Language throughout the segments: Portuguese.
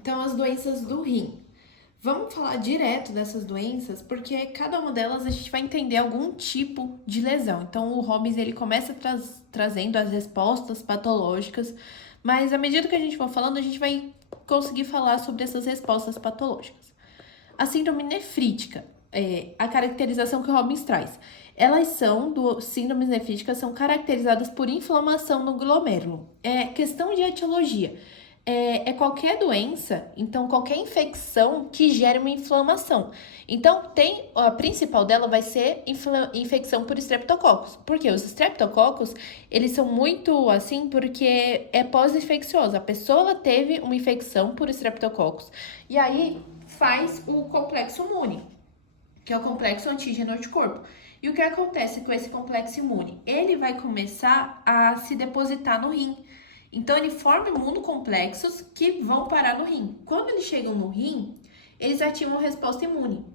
Então, as doenças do rim. Vamos falar direto dessas doenças, porque cada uma delas a gente vai entender algum tipo de lesão. Então, o Hobbes ele começa trazendo as respostas patológicas, mas à medida que a gente for falando, a gente vai conseguir falar sobre essas respostas patológicas. A síndrome nefrítica, a caracterização que o Robbins traz. Elas são, síndromes nefríticas, são caracterizadas por inflamação no glomérulo. É questão de etiologia. É qualquer doença, então qualquer infecção que gere uma inflamação. Então, a principal dela vai ser infecção por estreptococcus. Porque os estreptococcus, eles são muito assim porque é pós-infecciosa. A pessoa teve uma infecção por estreptococcus. E aí, faz o complexo imune, que é o complexo antígeno-anticorpo. E o que acontece com esse complexo imune? Ele vai começar a se depositar no rim. Então, ele forma imunocomplexos que vão parar no rim. Quando eles chegam no rim, eles ativam a resposta imune.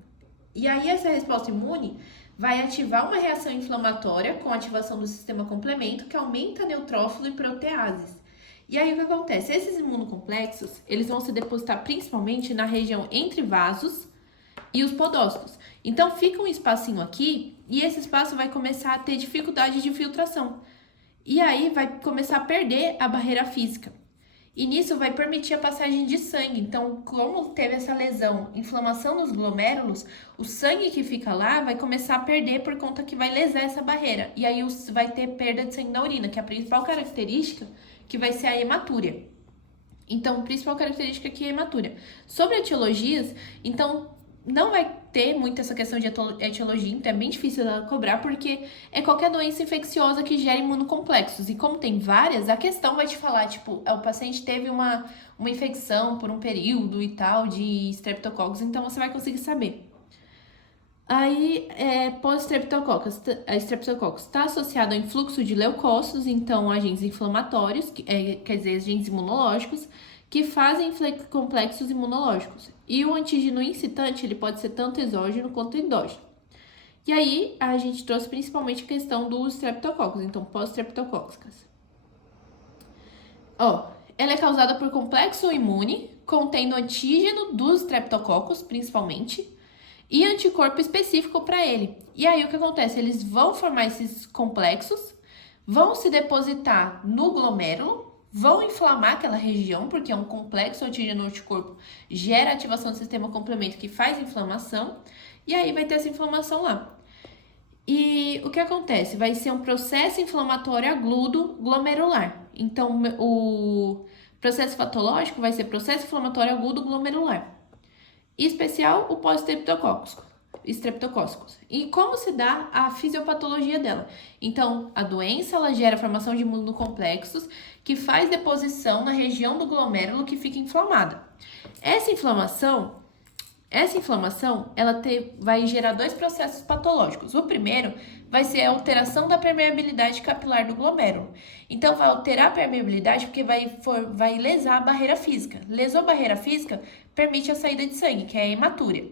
E aí, essa resposta imune vai ativar uma reação inflamatória com a ativação do sistema complemento, que aumenta neutrófilo e proteases. E aí, o que acontece? Esses imunocomplexos, eles vão se depositar principalmente na região entre vasos e os podócitos. Então, fica um espacinho aqui e esse espaço vai começar a ter dificuldade de filtração. E aí, vai começar a perder a barreira física. E nisso vai permitir a passagem de sangue. Então, como teve essa lesão, inflamação nos glomérulos, o sangue que fica lá vai começar a perder por conta que vai lesar essa barreira. E aí vai ter perda de sangue na urina, que é a principal característica, que vai ser a hematúria. Então, principal característica aqui é a hematúria. Sobre etiologias, então, não vai ter muito essa questão de etiologia, então é bem difícil ela cobrar, porque é qualquer doença infecciosa que gera imunocomplexos. E como tem várias, a questão vai te falar, tipo, o paciente teve uma infecção por um período e tal de streptococcus, então você vai conseguir saber. Aí, pós-streptococcus, a streptococcus está associado ao influxo de leucócitos, então agentes inflamatórios, quer dizer, agentes imunológicos, que fazem complexos imunológicos. E o antígeno incitante, ele pode ser tanto exógeno quanto endógeno. E aí, a gente trouxe principalmente a questão dos streptococcus, então pós-streptocóccicas. Ela é causada por complexo imune, contendo antígeno dos streptococcus, principalmente, e anticorpo específico para ele. E aí o que acontece? Eles vão formar esses complexos, vão se depositar no glomérulo, vão inflamar aquela região, porque é um complexo antígeno-anticorpo, gera ativação do sistema complemento que faz inflamação, e aí vai ter essa inflamação lá. E o que acontece? Vai ser um processo inflamatório agudo glomerular. Então, o processo patológico vai ser processo inflamatório agudo glomerular. Em especial o pós-estreptocóccicos. E como se dá a fisiopatologia dela? Então, a doença ela gera formação de imunocomplexos que faz deposição na região do glomérulo que fica inflamada. Essa inflamação vai gerar dois processos patológicos. O primeiro vai ser a alteração da permeabilidade capilar do glomérulo. Então, vai alterar a permeabilidade porque vai lesar a barreira física. Lesou a barreira física, permite a saída de sangue, que é a hematúria.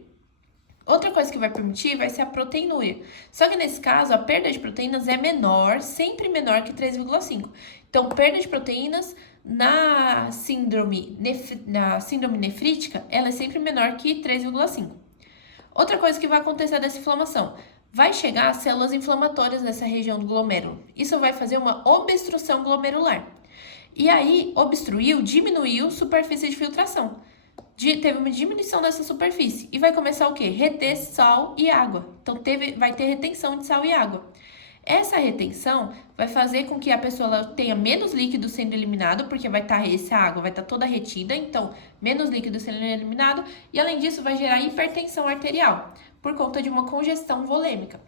Outra coisa que vai permitir vai ser a proteinúria. Só que nesse caso, a perda de proteínas é menor, sempre menor que 3,5. Então, perda de proteínas na síndrome nefrítica, ela é sempre menor que 3,5. Outra coisa que vai acontecer dessa inflamação, vai chegar a células inflamatórias nessa região do glomérulo. Isso vai fazer uma obstrução glomerular. E aí, obstruiu, diminuiu superfície de filtração. Teve uma diminuição dessa superfície. E vai começar o quê? Reter sal e água. Então, vai ter retenção de sal e água. Essa retenção vai fazer com que a pessoa tenha menos líquido sendo eliminado, porque essa água vai estar toda retida, então menos líquido sendo eliminado, e além disso vai gerar hipertensão arterial, por conta de uma congestão volêmica.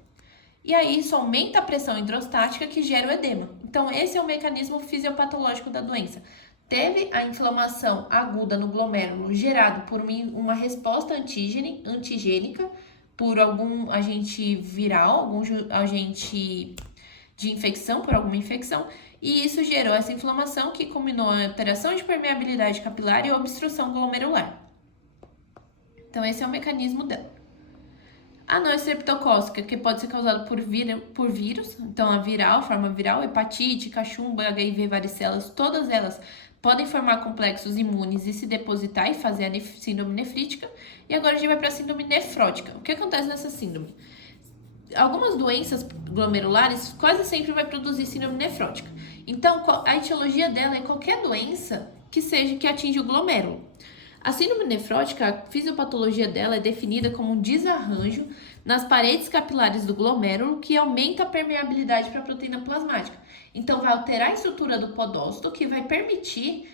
E aí isso aumenta a pressão hidrostática que gera o edema. Então esse é o mecanismo fisiopatológico da doença. Teve a inflamação aguda no glomérulo gerado por uma resposta antigênica, por algum agente viral, algum agente de infecção, por alguma infecção, e isso gerou essa inflamação que culminou em alteração de permeabilidade capilar e obstrução glomerular. Então, esse é o mecanismo dela. A não estreptocócica, que pode ser causada por vírus, então a viral, forma viral, hepatite, cachumba, HIV, varicelas, todas elas podem formar complexos imunes e se depositar e fazer a síndrome nefrítica. E agora a gente vai para a síndrome nefrótica. O que acontece nessa síndrome? Algumas doenças glomerulares quase sempre vai produzir síndrome nefrótica. Então, a etiologia dela é qualquer doença que atinge o glomérulo. A síndrome nefrótica, a fisiopatologia dela é definida como um desarranjo nas paredes capilares do glomérulo que aumenta a permeabilidade para a proteína plasmática. Então, vai alterar a estrutura do podócito, que vai permitir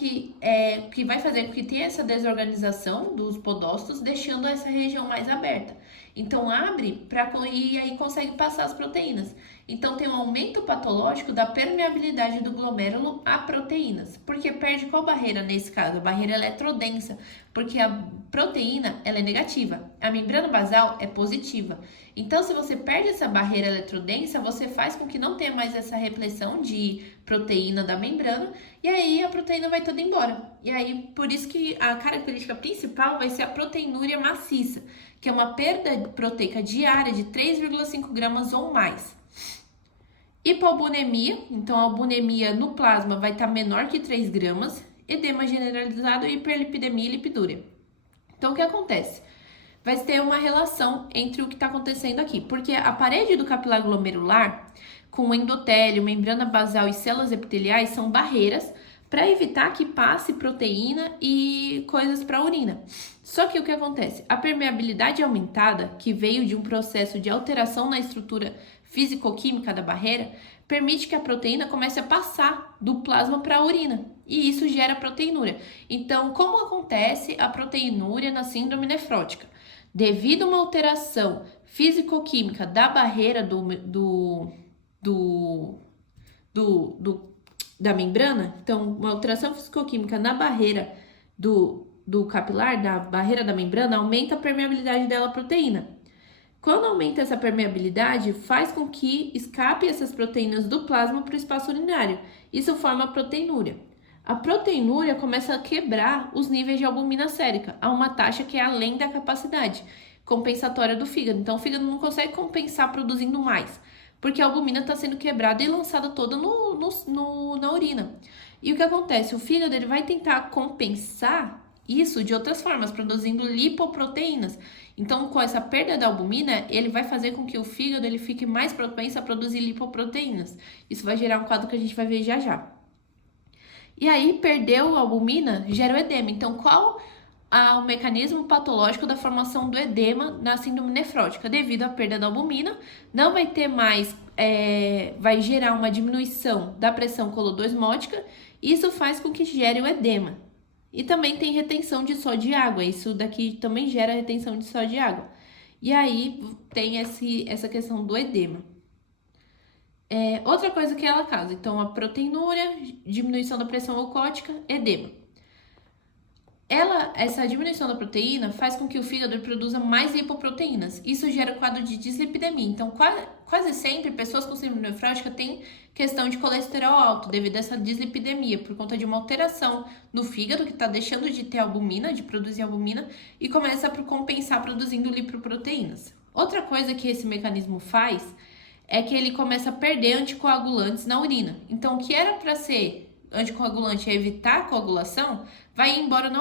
que vai fazer com que tenha essa desorganização dos podócitos, deixando essa região mais aberta. Então, abre e aí consegue passar as proteínas. Então, tem um aumento patológico da permeabilidade do glomérulo a proteínas. Porque perde qual barreira nesse caso? A barreira eletrodensa, porque a proteína ela é negativa, a membrana basal é positiva. Então, se você perde essa barreira eletrodensa, você faz com que não tenha mais essa repressão de proteína da membrana, e aí a proteína vai toda embora. E aí, por isso que a característica principal vai ser a proteinúria maciça, que é uma perda proteica diária de 3,5 gramas ou mais. Hipoalbuminemia, então a albuminemia no plasma vai estar menor que 3 gramas, edema generalizado, hiperlipidemia e lipidúria. Então, o que acontece? Vai ter uma relação entre o que está acontecendo aqui, porque a parede do capilar glomerular, com endotélio, membrana basal e células epiteliais, são barreiras para evitar que passe proteína e coisas para a urina. Só que o que acontece? A permeabilidade aumentada, que veio de um processo de alteração na estrutura físico-química da barreira, permite que a proteína comece a passar do plasma para a urina, e isso gera proteinúria. Então, como acontece a proteinúria na síndrome nefrótica? Devido a uma alteração físico-química da barreira da membrana, então uma alteração físico-química na barreira do capilar, da barreira da membrana, aumenta a permeabilidade dela à proteína. Quando aumenta essa permeabilidade, faz com que escape essas proteínas do plasma para o espaço urinário. Isso forma a proteinúria. A proteinúria começa a quebrar os níveis de albumina sérica a uma taxa que é além da capacidade compensatória do fígado. Então, o fígado não consegue compensar produzindo mais, porque a albumina está sendo quebrada e lançada toda na urina. E o que acontece? O fígado ele vai tentar compensar isso de outras formas, produzindo lipoproteínas. Então, com essa perda da albumina, ele vai fazer com que o fígado ele fique mais propenso a produzir lipoproteínas. Isso vai gerar um quadro que a gente vai ver já já. E aí, perdeu a albumina, gera o edema. Então, qual o mecanismo patológico da formação do edema na síndrome nefrótica? Devido à perda da albumina, não vai ter mais, vai gerar uma diminuição da pressão colodosmótica. Isso faz com que gere o edema. E também tem retenção de sódio e água. Isso daqui também gera retenção de sódio e água. E aí, tem essa questão do edema. Outra coisa que ela causa, então a proteinúria, diminuição da pressão ocótica, edema. Essa diminuição da proteína faz com que o fígado produza mais lipoproteínas. Isso gera o quadro de dislipidemia. Então, quase sempre, pessoas com síndrome nefrótica têm questão de colesterol alto devido a essa dislipidemia, por conta de uma alteração no fígado que está deixando de ter albumina, de produzir albumina, e começa a compensar produzindo lipoproteínas. Outra coisa que esse mecanismo faz é que ele começa a perder anticoagulantes na urina. Então, o que era para ser anticoagulante é evitar a coagulação, vai embora na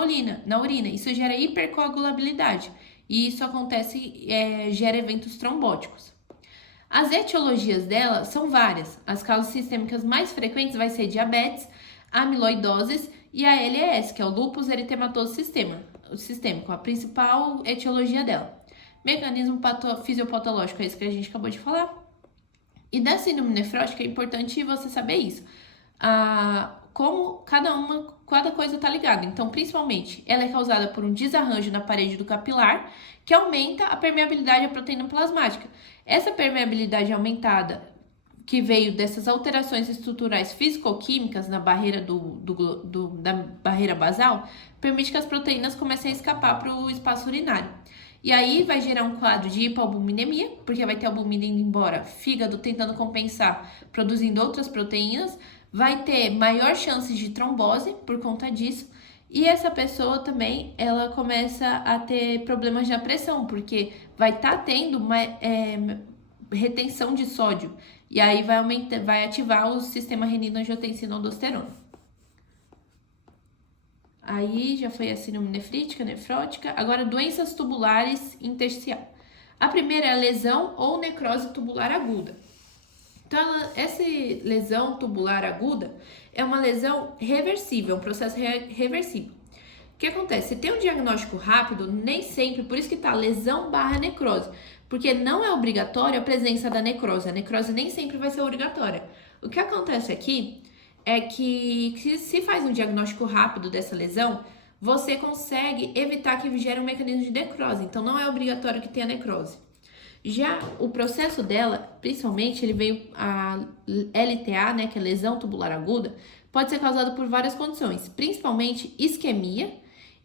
urina. Isso gera hipercoagulabilidade. E isso acontece, gera eventos trombóticos. As etiologias dela são várias. As causas sistêmicas mais frequentes vai ser diabetes, amiloidoses e a LES, que é o lúpus eritematoso sistêmico, a principal etiologia dela. Mecanismo fisiopatológico é isso que a gente acabou de falar. E da síndrome nefrótica é importante você saber isso. Como cada coisa está ligada. Então, principalmente, ela é causada por um desarranjo na parede do capilar, que aumenta a permeabilidade à proteína plasmática. Essa permeabilidade aumentada, que veio dessas alterações estruturais físico-químicas na barreira da barreira basal, permite que as proteínas comecem a escapar para o espaço urinário. E aí vai gerar um quadro de hipoalbuminemia, porque vai ter albumina indo embora, fígado tentando compensar, produzindo outras proteínas, vai ter maior chance de trombose por conta disso, e essa pessoa também, ela começa a ter problemas na pressão, porque vai estar tendo uma retenção de sódio, e aí vai ativar o sistema renina-angiotensina-aldosterona. Aí já foi a síndrome nefrítica, nefrótica. Agora, doenças tubulares intersticial. A primeira é a lesão ou necrose tubular aguda. Então, essa lesão tubular aguda é uma lesão reversível, um processo reversível. O que acontece? Se tem um diagnóstico rápido, nem sempre, por isso que tá lesão barra necrose, porque não é obrigatória a presença da necrose. A necrose nem sempre vai ser obrigatória. O que acontece aqui é que se faz um diagnóstico rápido dessa lesão, você consegue evitar que gere um mecanismo de necrose. Então, não é obrigatório que tenha necrose. Já o processo dela, principalmente, ele veio a LTA, né, que é lesão tubular aguda, pode ser causado por várias condições, principalmente isquemia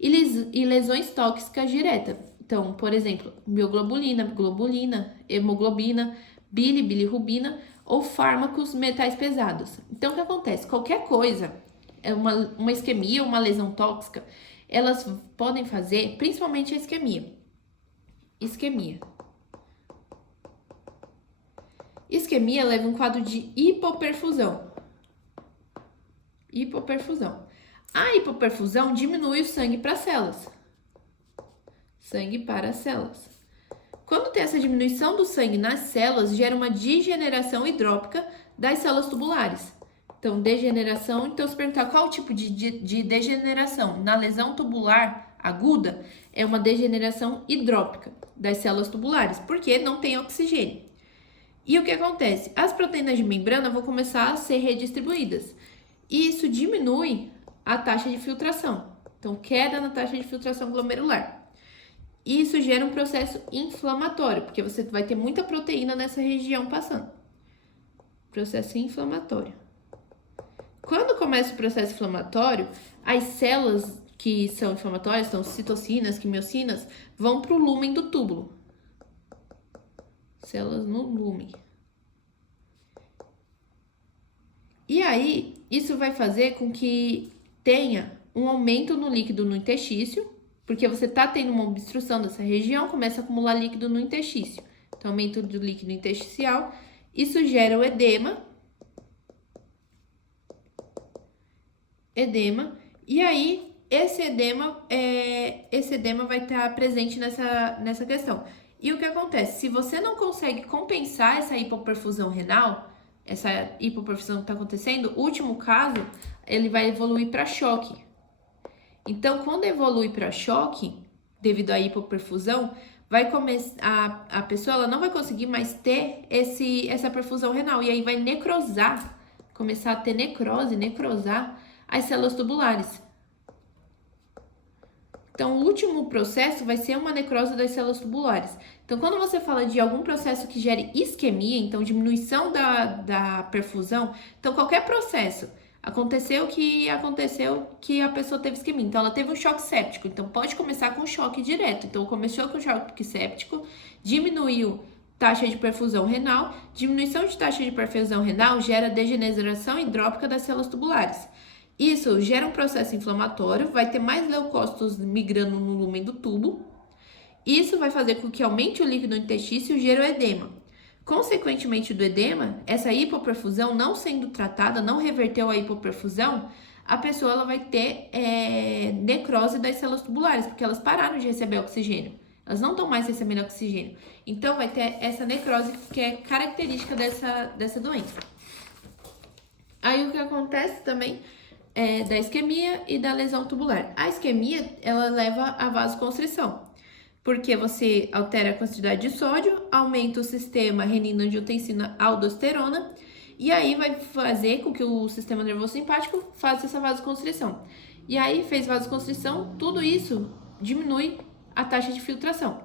e lesões tóxicas diretas. Então, por exemplo, mioglobulina, globulina, hemoglobina, bilirrubina ou fármacos metais pesados. Então, o que acontece? Qualquer coisa, uma isquemia ou uma lesão tóxica, elas podem fazer, principalmente a isquemia. Isquemia leva um quadro de hipoperfusão. A hipoperfusão diminui o sangue para as células. Quando tem essa diminuição do sangue nas células, gera uma degeneração hidrópica das células tubulares. Então, degeneração, então se perguntar qual o tipo de degeneração na lesão tubular aguda, é uma degeneração hidrópica das células tubulares, porque não tem oxigênio. E o que acontece? As proteínas de membrana vão começar a ser redistribuídas. E isso diminui a taxa de filtração. Então, queda na taxa de filtração glomerular. Isso gera um processo inflamatório, porque você vai ter muita proteína nessa região passando. Processo inflamatório. Quando começa o processo inflamatório, as células que são inflamatórias, são citocinas, quimiocinas, vão para o lúmen do túbulo. Células no lume. E aí, isso vai fazer com que tenha um aumento no líquido no interstício, porque você está tendo uma obstrução dessa região, começa a acumular líquido no interstício. Então, aumento do líquido intersticial, isso gera o edema. E aí, esse edema vai estar presente nessa questão. E o que acontece? Se você não consegue compensar essa hipoperfusão renal, essa hipoperfusão que está acontecendo, o último caso, ele vai evoluir para choque. Então, quando evolui para choque, devido à hipoperfusão, vai começar a pessoa ela não vai conseguir mais ter essa perfusão renal. E aí vai necrosar, começar a ter necrosar as células tubulares. Então, o último processo vai ser uma necrose das células tubulares. Então, quando você fala de algum processo que gere isquemia, então diminuição da perfusão, então qualquer processo, aconteceu que a pessoa teve isquemia, então ela teve um choque séptico, então pode começar com choque direto. Então, começou com choque séptico, diminuiu taxa de perfusão renal, diminuição de taxa de perfusão renal gera degeneração hidrópica das células tubulares. Isso gera um processo inflamatório, vai ter mais leucócitos migrando no lúmen do tubo. Isso vai fazer com que aumente o líquido no intestino e gere o edema. Consequentemente do edema, essa hipoperfusão não sendo tratada, não reverteu a hipoperfusão, a pessoa ela vai ter necrose das células tubulares, porque elas pararam de receber oxigênio. Elas não estão mais recebendo oxigênio. Então, vai ter essa necrose que é característica dessa doença. Aí, o que acontece também da isquemia e da lesão tubular. A isquemia, ela leva à vasoconstrição, porque você altera a quantidade de sódio, aumenta o sistema renina-angiotensina-aldosterona, e aí vai fazer com que o sistema nervoso simpático faça essa vasoconstrição. E aí, fez vasoconstrição, tudo isso diminui a taxa de filtração.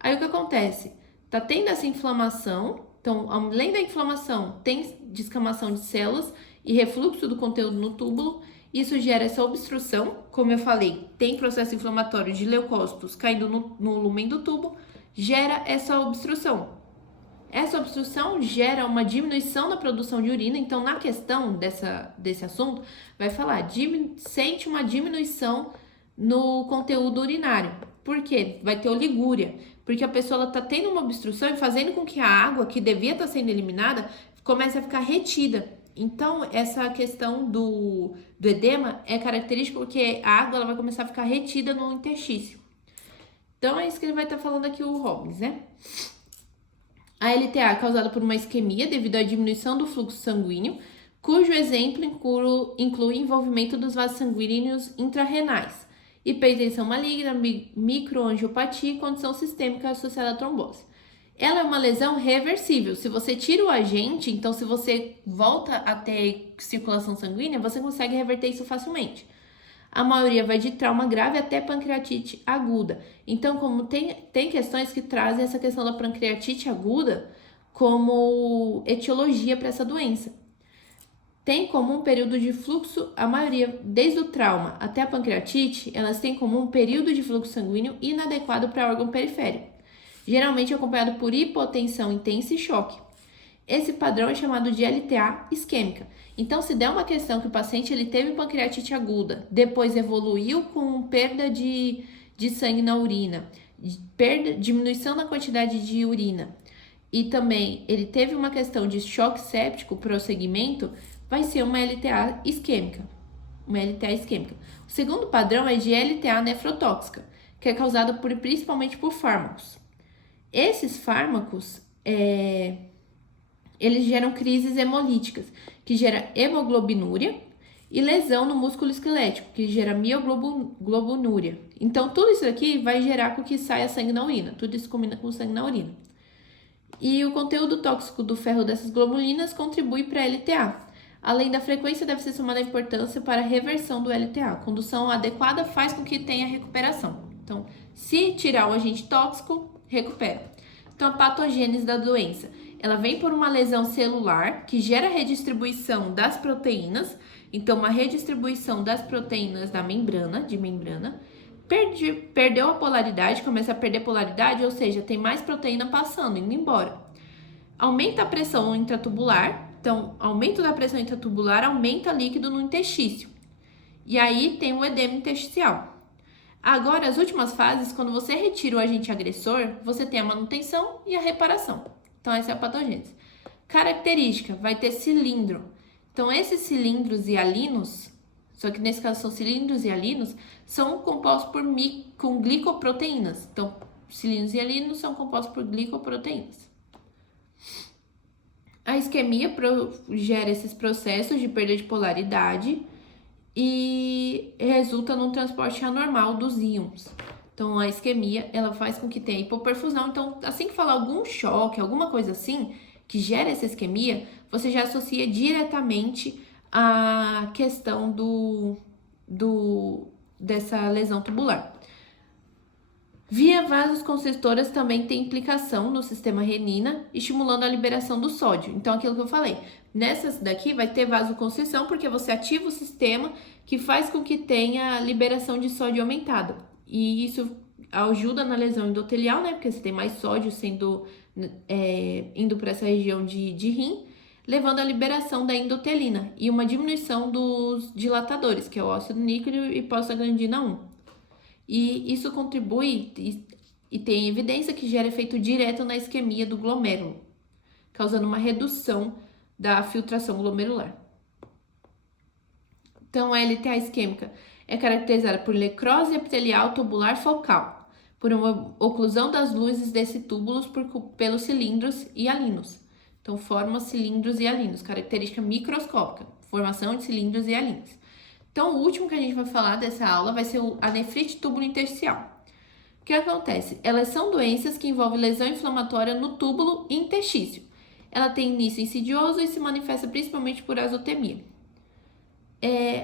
Aí, o que acontece? Tá tendo essa inflamação, então, além da inflamação, tem descamação de células e refluxo do conteúdo no túbulo. Isso gera essa obstrução, como eu falei, tem processo inflamatório de leucócitos caindo no lúmen do tubo, gera essa obstrução. Essa obstrução gera uma diminuição na produção de urina, então na questão desse assunto, vai falar, sente uma diminuição no conteúdo urinário. Por quê? Vai ter oligúria, porque a pessoa está tendo uma obstrução e fazendo com que a água que devia estar sendo eliminada comece a ficar retida. Então, essa questão do edema é característica porque a água ela vai começar a ficar retida no interstício. Então, é isso que ele vai estar falando aqui, o Robbins, né? A LTA é causada por uma isquemia devido à diminuição do fluxo sanguíneo, cujo exemplo inclui envolvimento dos vasos sanguíneos intrarrenais, hipertensão maligna, microangiopatia e condição sistêmica associada à trombose. Ela é uma lesão reversível. Se você tira o agente, então se você volta a ter circulação sanguínea, você consegue reverter isso facilmente. A maioria vai de trauma grave até pancreatite aguda. Então, como tem questões que trazem essa questão da pancreatite aguda como etiologia para essa doença. Tem como um período de fluxo, a maioria, desde o trauma até a pancreatite, elas têm como um período de fluxo sanguíneo inadequado para órgão periférico, geralmente acompanhado por hipotensão intensa e choque. Esse padrão é chamado de LTA isquêmica. Então, se der uma questão que o paciente ele teve pancreatite aguda, depois evoluiu com perda de sangue na urina, diminuição na quantidade de urina, e também ele teve uma questão de choque séptico, prosseguimento, vai ser uma LTA isquêmica. Uma LTA isquêmica. O segundo padrão é de LTA nefrotóxica, que é causada principalmente por fármacos. Esses fármacos, eles geram crises hemolíticas, que gera hemoglobinúria, e lesão no músculo esquelético, que gera mioglobinúria. Então, tudo isso aqui vai gerar com que saia sangue na urina. Tudo isso combina com sangue na urina. E o conteúdo tóxico do ferro dessas globulinas contribui para a LTA. Além da frequência, deve ser somada a importância para a reversão do LTA. A condução adequada faz com que tenha recuperação. Então, se tirar o agente tóxico, recupera. Então, a patogênese da doença. Ela vem por uma lesão celular que gera redistribuição das proteínas. Então, uma redistribuição das proteínas da membrana, perdeu a polaridade, começa a perder polaridade, ou seja, tem mais proteína passando, indo embora. Aumenta a pressão intratubular. Então, aumento da pressão intratubular aumenta líquido no interstício. E aí tem o edema intersticial. Agora, as últimas fases, quando você retira o agente agressor, você tem a manutenção e a reparação. Então, essa é a patogênese. Característica, vai ter cilindro. Então, esses cilindros hialinos, só que nesse caso são cilindros hialinos, são compostos com glicoproteínas. Então, cilindros hialinos são compostos por glicoproteínas. A isquemia gera esses processos de perda de polaridade e resulta num transporte anormal dos íons. Então, a isquemia, ela faz com que tenha hipoperfusão. Então, assim que falar algum choque, alguma coisa assim, que gera essa isquemia, você já associa diretamente a questão dessa lesão tubular. Via vasoconstritoras também tem implicação no sistema renina, estimulando a liberação do sódio. Então, aquilo que eu falei, nessas daqui vai ter vasoconstrição, porque você ativa o sistema que faz com que tenha liberação de sódio aumentada. E isso ajuda na lesão endotelial, né? Porque você tem mais sódio indo para essa região de rim, levando à liberação da endotelina e uma diminuição dos dilatadores, que é o óxido níquel e prostaglandina 1. E isso contribui e tem evidência que gera efeito direto na isquemia do glomérulo, causando uma redução da filtração glomerular. Então, a LTA isquêmica é caracterizada por necrose epitelial tubular focal, por uma oclusão das luzes desses túbulos pelos cilindros hialinos. Então, forma cilindros hialinos, característica microscópica, formação de cilindros hialinos. Então, o último que a gente vai falar dessa aula vai ser a nefrite túbulo intersticial. O que acontece? Elas são doenças que envolvem lesão inflamatória no túbulo e interstício. Ela tem início insidioso e se manifesta principalmente por azotemia.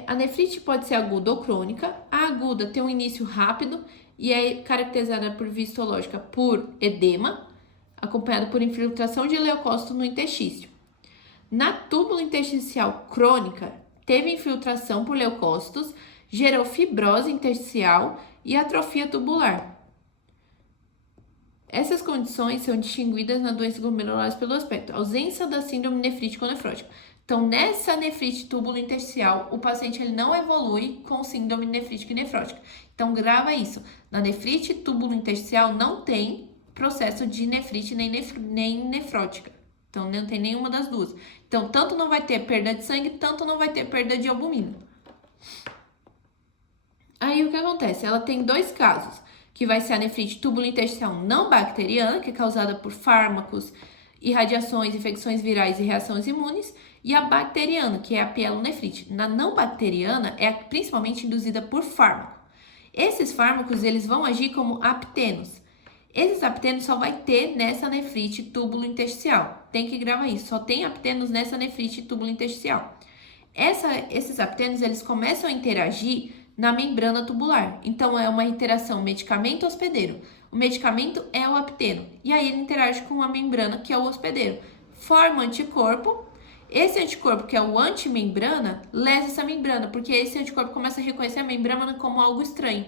A nefrite pode ser aguda ou crônica. A aguda tem um início rápido e é caracterizada por via histológica por edema, acompanhado por infiltração de leucócito no interstício. Na túbulo intersticial crônica, teve infiltração por leucócitos, gerou fibrose intersticial e atrofia tubular. Essas condições são distinguidas na doença glomerular pelo aspecto ausência da síndrome nefrítico-nefrótica. Então, nessa nefrite túbulo intersticial, o paciente ele não evolui com síndrome nefrítica e nefrótica. Então, grava isso. Na nefrite túbulo intersticial não tem processo de nefrite nem nefrótica. Então, não tem nenhuma das duas. Então, tanto não vai ter perda de sangue, tanto não vai ter perda de albumina. Aí, o que acontece? Ela tem dois casos, que vai ser a nefrite túbulo-intersticial não bacteriana, que é causada por fármacos, irradiações, infecções virais e reações imunes, e a bacteriana, que é a pielonefrite. Na não bacteriana, é principalmente induzida por fármaco. Esses fármacos, eles vão agir como aptenos. Esses aptenos só vai ter nessa nefrite túbulo-intersticial. Tem que gravar isso, só tem aptenos nessa nefrite túbulo-intersticial. Esses aptenos, eles começam a interagir na membrana tubular. Então, é uma interação medicamento-hospedeiro. O medicamento é o apteno. E aí, ele interage com a membrana, que é o hospedeiro. Forma anticorpo. Esse anticorpo, que é o antimembrana, lesa essa membrana, porque esse anticorpo começa a reconhecer a membrana como algo estranho.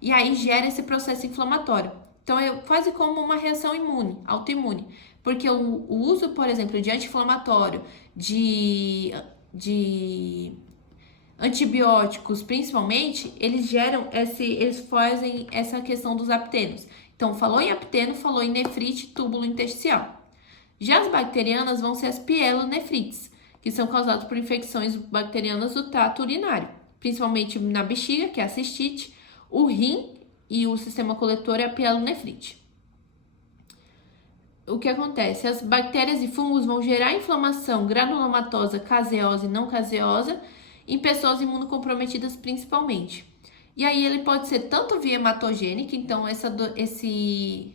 E aí, gera esse processo inflamatório. Então, é quase como uma reação imune, autoimune. Porque o uso, por exemplo, de anti-inflamatório, de antibióticos, principalmente, eles fazem essa questão dos aptenos. Então, falou em apteno, falou em nefrite túbulo-intersticial. Já as bacterianas vão ser as pielonefrites, que são causadas por infecções bacterianas do trato urinário, principalmente na bexiga, que é a cistite, o rim e o sistema coletor é a pielonefrite. O que acontece? As bactérias e fungos vão gerar inflamação granulomatosa, caseosa e não caseosa em pessoas imunocomprometidas principalmente. E aí ele pode ser tanto via hematogênica, então esse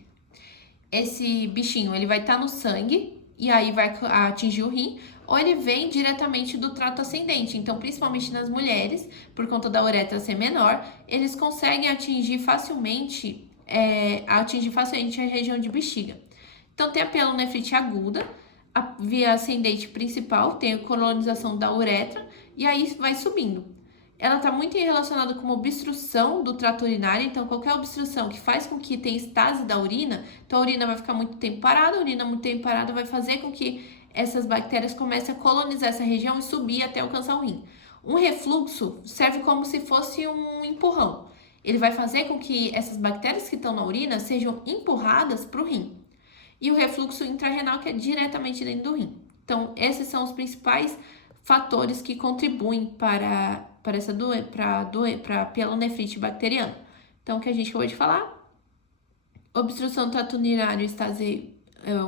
bichinho ele vai estar no sangue e aí vai atingir o rim, ou ele vem diretamente do trato ascendente. Então, principalmente nas mulheres, por conta da uretra ser menor, eles conseguem atingir facilmente a região de bexiga. Então, tem a pielonefrite aguda, a via ascendente principal, tem a colonização da uretra, e aí vai subindo. Ela está muito relacionada com uma obstrução do trato urinário, então qualquer obstrução que faz com que tenha estase da urina, então a urina vai ficar muito tempo parada, a urina muito tempo parada vai fazer com que essas bactérias comecem a colonizar essa região e subir até alcançar o rim. Um refluxo serve como se fosse um empurrão. Ele vai fazer com que essas bactérias que estão na urina sejam empurradas para o rim. E o refluxo intrarrenal, que é diretamente dentro do rim. Então, esses são os principais fatores que contribuem para a pielonefrite bacteriana. Então, o que a gente acabou de falar, obstrução do trato urinário e estase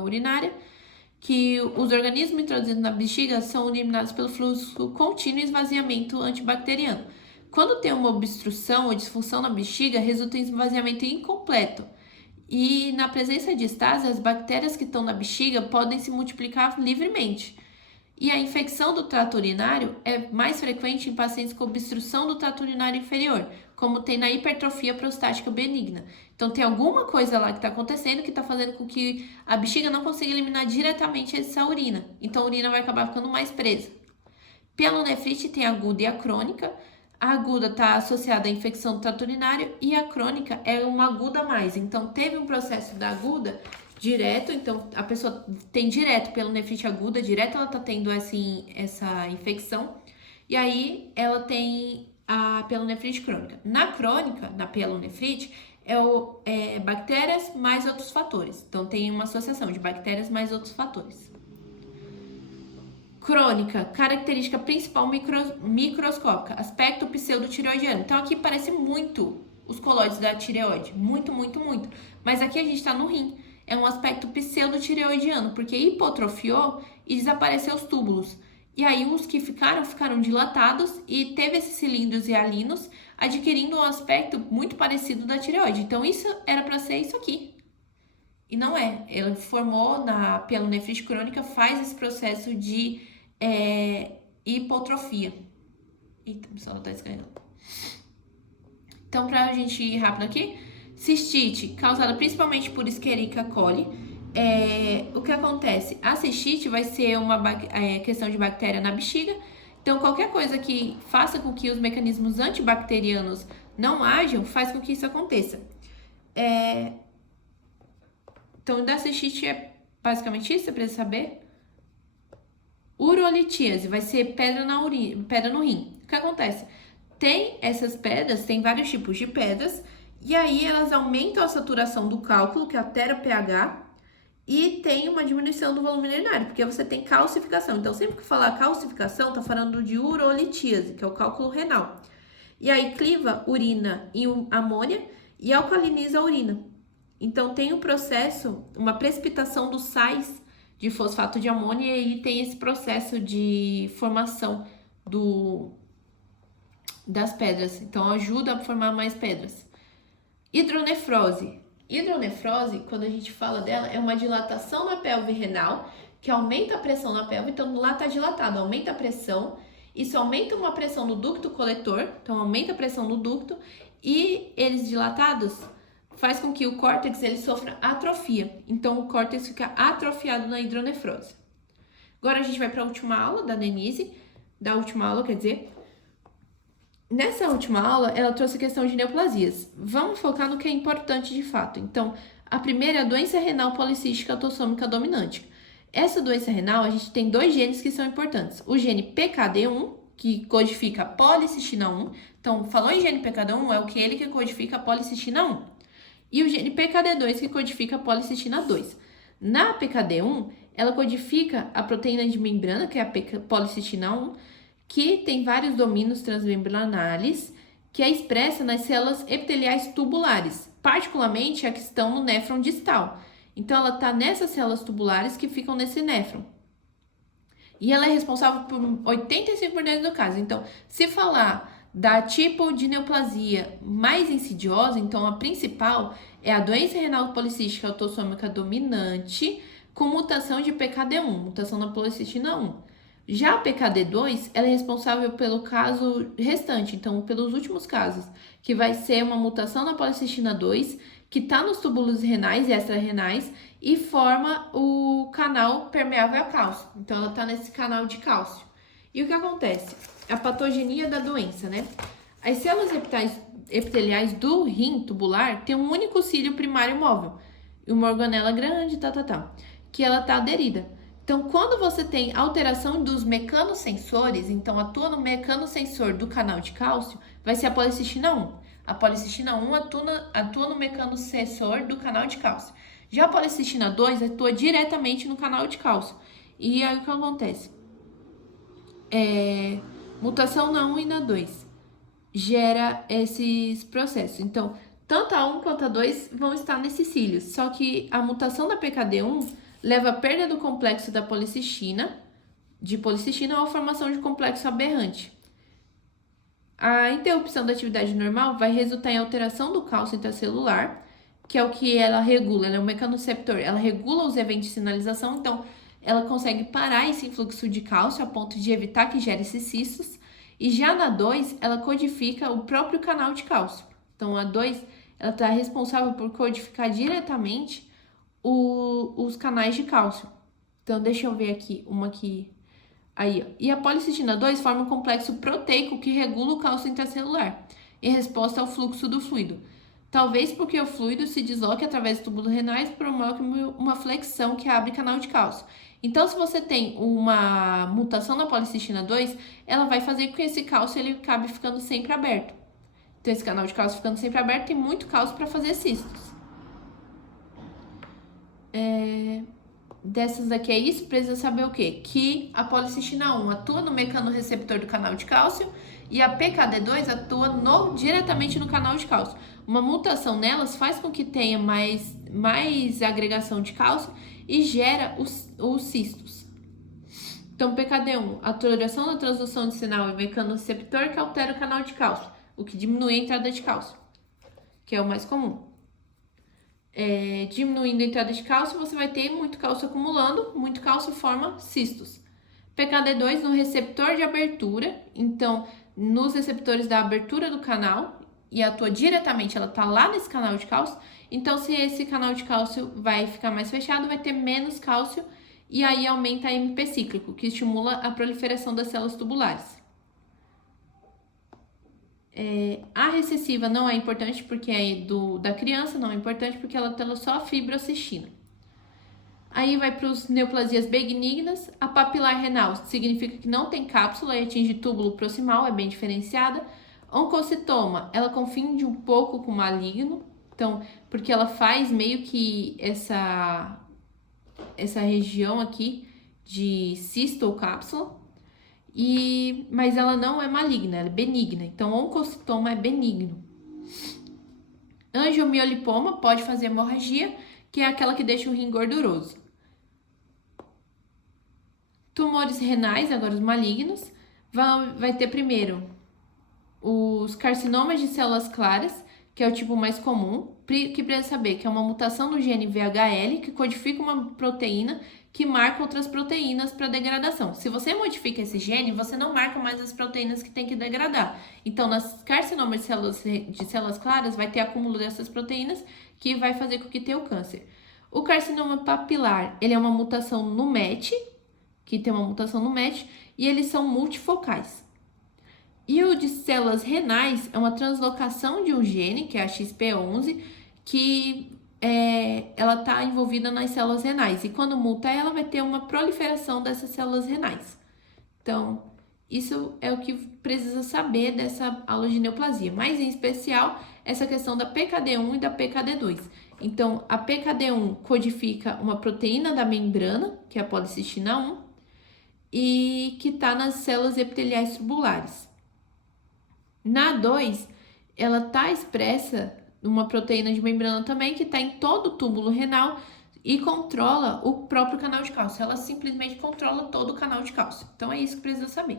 urinária, que os organismos introduzidos na bexiga são eliminados pelo fluxo contínuo e esvaziamento antibacteriano. Quando tem uma obstrução ou disfunção na bexiga, resulta em esvaziamento incompleto. E na presença de estase, as bactérias que estão na bexiga podem se multiplicar livremente. E a infecção do trato urinário é mais frequente em pacientes com obstrução do trato urinário inferior, como tem na hipertrofia prostática benigna. Então, tem alguma coisa lá que está acontecendo que está fazendo com que a bexiga não consiga eliminar diretamente essa urina. Então, a urina vai acabar ficando mais presa. Pielonefrite tem a aguda e a crônica. A aguda está associada à infecção do trato urinário e a crônica é uma aguda a mais. Então, teve um processo da aguda direto, então a pessoa tem direto pielonefrite aguda, direto ela está tendo essa infecção, e aí ela tem a pielonefrite crônica. Na crônica, na pielonefrite, é bactérias mais outros fatores. Então, tem uma associação de bactérias mais outros fatores. Crônica, característica principal microscópica, aspecto pseudotireoidiano. Então, aqui parece muito os colóides da tireoide, muito. Mas aqui a gente está no rim. É um aspecto pseudotireoidiano, porque hipotrofiou e desapareceu os túbulos. E aí, os que ficaram dilatados e teve esses cilindros hialinos adquirindo um aspecto muito parecido da tireoide. Então, isso era para ser isso aqui. E não é. Ela formou na pielonefrite crônica, faz esse processo de hipotrofia. Eita, o pessoal não tá escrevendo. Então, pra gente ir rápido aqui, cistite, causada principalmente por Escherichia coli. O que acontece? A cistite vai ser uma questão de bactéria na bexiga. Então, qualquer coisa que faça com que os mecanismos antibacterianos não ajam, faz com que isso aconteça. Então, da cistite é basicamente isso, você precisa saber. Urolitíase, vai ser pedra no rim. O que acontece? Tem essas pedras, tem vários tipos de pedras, e aí elas aumentam a saturação do cálculo, que altera o pH, E tem uma diminuição do volume urinário, porque você tem calcificação. Então, sempre que falar calcificação, tá falando de urolitíase, que é o cálculo renal. E aí cliva urina em amônia e alcaliniza a urina. Então, tem um processo, uma precipitação dos sais de fosfato de amônia, e aí tem esse processo de formação das pedras. Então, ajuda a formar mais pedras. Hidronefrose. Hidronefrose, quando a gente fala dela, é uma dilatação na pelve renal, que aumenta a pressão na pelve. Então, lá está dilatado, aumenta a pressão. Isso aumenta uma pressão no ducto coletor, então aumenta a pressão no ducto. E eles dilatados faz com que o córtex ele sofra atrofia. Então, o córtex fica atrofiado na hidronefrose. Agora a gente vai para a última aula da Denise, quer dizer. Nessa última aula, ela trouxe a questão de neoplasias. Vamos focar no que é importante de fato. Então, a primeira é a doença renal policística autossômica dominante. Essa doença renal, a gente tem 2 genes que são importantes. O gene PKD1, que codifica a policistina 1. Então, falou em gene PKD1, é aquele que codifica a policistina 1. E o gene PKD2, que codifica a policistina 2. Na PKD1, ela codifica a proteína de membrana, que é a policistina 1, que tem vários domínios transmembranares, que é expressa nas células epiteliais tubulares, particularmente a que estão no néfron distal. Então, ela está nessas células tubulares que ficam nesse néfron. E ela é responsável por 85% do caso. Então, se falar da tipo de neoplasia mais insidiosa, então a principal é a doença renal policística autossômica dominante com mutação de PKD1, mutação na policistina 1. Já a PKD2, ela é responsável pelo caso restante, então pelos últimos casos, que vai ser uma mutação na policistina 2, que está nos túbulos renais e extra-renais e forma o canal permeável a cálcio. Então, ela está nesse canal de cálcio. E o que acontece? A patogenia da doença, né? As células epiteliais do rim tubular têm um único cílio primário móvel e uma organela grande, que ela está aderida. Então, quando você tem alteração dos mecanosensores, então atua no mecanosensor do canal de cálcio, vai ser a policistina 1. A policistina 1 atua no mecanosensor do canal de cálcio. Já a policistina 2 atua diretamente no canal de cálcio. E aí o que acontece? Mutação na 1 e na 2 gera esses processos. Então, tanto a 1 quanto a 2 vão estar nesses cílios. Só que a mutação da PKD1 leva à perda do complexo da policistina, ou à formação de complexo aberrante. A interrupção da atividade normal vai resultar em alteração do cálcio intracelular, que é o que ela regula, ela é um mecanoreceptor, ela regula os eventos de sinalização, então ela consegue parar esse influxo de cálcio a ponto de evitar que gere esses cistos. E já na 2, ela codifica o próprio canal de cálcio. Então, a 2, ela está responsável por codificar diretamente os canais de cálcio. Então, deixa eu ver aqui, uma aqui. Aí, ó. E a policistina 2 forma um complexo proteico que regula o cálcio intracelular, em resposta ao fluxo do fluido. Talvez porque o fluido se desloque através dos túbulos renais e promove uma flexão que abre canal de cálcio. Então, se você tem uma mutação na policistina 2, ela vai fazer com que esse cálcio ele acabe ficando sempre aberto. Então, esse canal de cálcio ficando sempre aberto, tem muito cálcio para fazer cistos. Dessas daqui é isso, precisa saber o quê? Que a policistina 1 atua no mecanorreceptor do canal de cálcio e a PKD2 atua diretamente no canal de cálcio. Uma mutação nelas faz com que tenha mais agregação de cálcio e gera os cistos. Então, PKD1, alteração da transdução de sinal em mecanorreceptor que altera o canal de cálcio, o que diminui a entrada de cálcio, que é o mais comum. Diminuindo a entrada de cálcio, você vai ter muito cálcio acumulando, muito cálcio forma cistos. PKD2 no receptor de abertura, então nos receptores da abertura do canal, e atua diretamente, ela está lá nesse canal de cálcio, então se esse canal de cálcio vai ficar mais fechado, vai ter menos cálcio, e aí aumenta a MP cíclico, que estimula a proliferação das células tubulares. A recessiva não é importante porque é da criança, não é importante porque ela tem só a fibrocistina. Aí vai para os neoplasias benignas. A papilar renal significa que não tem cápsula e atinge túbulo proximal, é bem diferenciada. Oncocitoma, ela confunde um pouco com maligno, então, porque ela faz meio que essa região aqui de cisto ou cápsula, mas ela não é maligna, ela é benigna. Então, oncocitoma é benigno. Angiomiolipoma pode fazer hemorragia, que é aquela que deixa o rim gorduroso. Tumores renais, agora os malignos, vai ter primeiro os carcinomas de células claras, que é o tipo mais comum, que precisa saber que é uma mutação no gene VHL, que codifica uma proteína que marca outras proteínas para degradação. Se você modifica esse gene, você não marca mais as proteínas que tem que degradar. Então, nas carcinomas de células claras, vai ter acúmulo dessas proteínas que vai fazer com que tenha o câncer. O carcinoma papilar, ele é uma mutação no MET, que tem uma mutação no MET, e eles são multifocais. E o de células renais é uma translocação de um gene, que é a XP11, que ela está envolvida nas células renais. E quando muta, ela vai ter uma proliferação dessas células renais. Então, isso é o que precisa saber dessa allogineoplasia. Mas, em especial, essa questão da PKD1 e da PKD2. Então, a PKD1 codifica uma proteína da membrana, que é a policistina 1, e que está nas células epiteliais tubulares. Na A2, ela está expressa numa proteína de membrana também, que está em todo o túbulo renal e controla o próprio canal de cálcio. Ela simplesmente controla todo o canal de cálcio. Então, é isso que precisa saber.